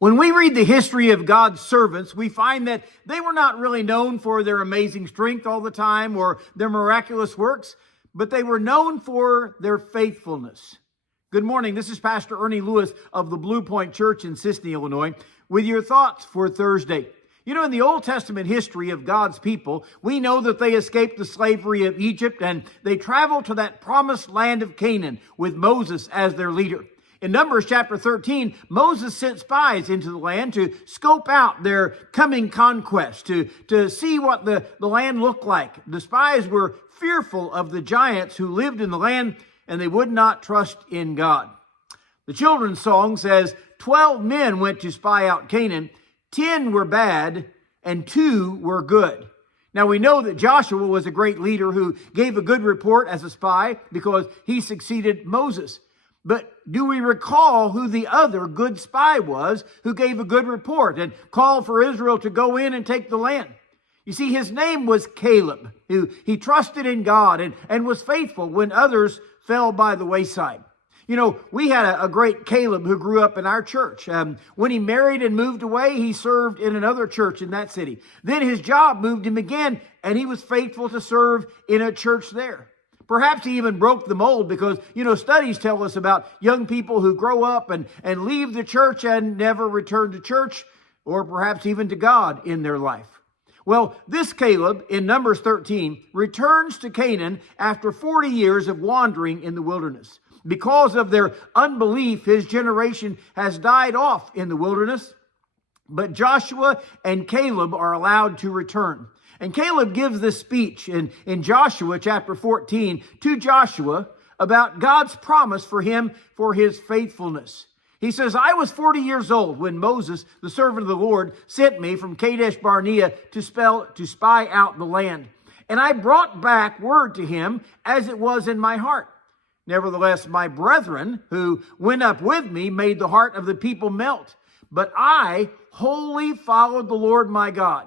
When we read the history of God's servants, we find that they were not really known for their amazing strength all the time or their miraculous works, but they were known for their faithfulness. Good morning. This is Pastor Ernie Lewis of the Blue Point Church in Sisney, Illinois, with your thoughts for Thursday. You know, in the Old Testament history of God's people, we know that they escaped the slavery of Egypt and they traveled to that promised land of Canaan with Moses as their leader. In Numbers chapter 13, Moses sent spies into the land to scope out their coming conquest, to see what the land looked like. The spies were fearful of the giants who lived in the land, and they would not trust in God. The children's song says, 12 men went to spy out Canaan, 10 were bad, and 2 were good. Now we know that Joshua was a great leader who gave a good report as a spy because he succeeded Moses. But do we recall who the other good spy was who gave a good report and called for Israel to go in and take the land? You see, his name was Caleb, who he trusted in God and was faithful when others fell by the wayside. You know, we had a great Caleb who grew up in our church. When he married and moved away, he served in another church in that city. Then his job moved him again, and he was faithful to serve in a church there. Perhaps he even broke the mold because, you know, studies tell us about young people who grow up and leave the church and never return to church, or perhaps even to God in their life. Well, this Caleb in Numbers 13 returns to Canaan after 40 years of wandering in the wilderness. Because of their unbelief, his generation has died off in the wilderness, but Joshua and Caleb are allowed to return. And Caleb gives this speech in Joshua chapter 14 to Joshua about God's promise for him for his faithfulness. He says, I was 40 years old when Moses, the servant of the Lord, sent me from Kadesh Barnea to spy out the land. And I brought back word to him as it was in my heart. Nevertheless, my brethren who went up with me made the heart of the people melt. But I wholly followed the Lord my God.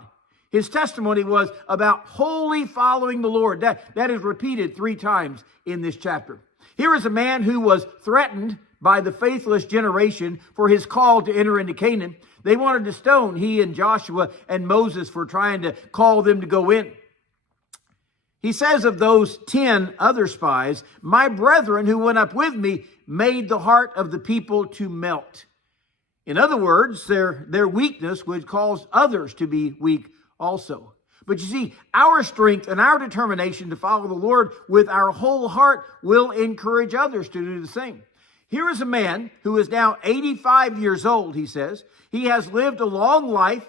His testimony was about wholly following the Lord. That is repeated 3 times in this chapter. Here is a man who was threatened by the faithless generation for his call to enter into Canaan. They wanted to stone he and Joshua and Moses for trying to call them to go in. He says of those 10 other spies, my brethren who went up with me made the heart of the people to melt. In other words, their weakness would cause others to be weak also. But you see, our strength and our determination to follow the Lord with our whole heart will encourage others to do the same. Here is a man who is now 85 years old, he says. He has lived a long life,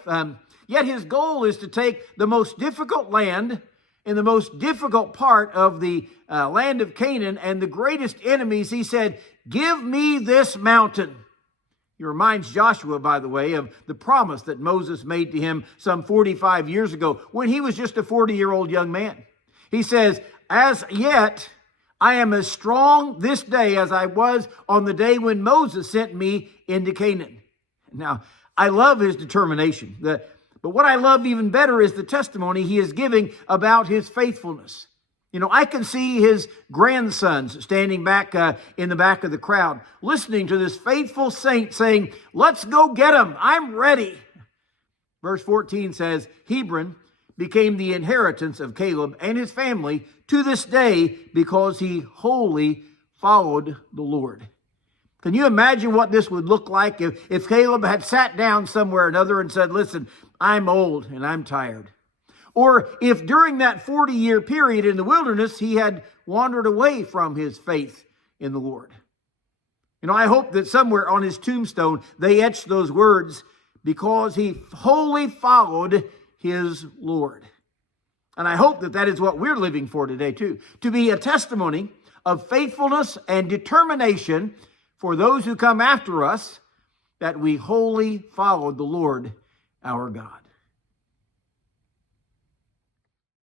yet his goal is to take the most difficult land in the most difficult part of the land of Canaan and the greatest enemies. He said, give me this mountain. He reminds Joshua, by the way, of the promise that Moses made to him some 45 years ago when he was just a 40-year-old young man. He says, as yet I am as strong this day as I was on the day when Moses sent me into Canaan. Now, I love his determination. But what I love even better is the testimony he is giving about his faithfulness. You know, I can see his grandsons standing back in the back of the crowd, listening to this faithful saint saying, let's go get him. I'm ready. Verse 14 says, Hebron became the inheritance of Caleb and his family to this day because he wholly followed the Lord. Can you imagine what this would look like if Caleb had sat down somewhere or another and said, listen, I'm old and I'm tired. Or if during that 40-year period in the wilderness, he had wandered away from his faith in the Lord. You know, I hope that somewhere on his tombstone, they etched those words, because he wholly followed his Lord. And I hope that is what we're living for today too, to be a testimony of faithfulness and determination for those who come after us, that we wholly followed the Lord our God.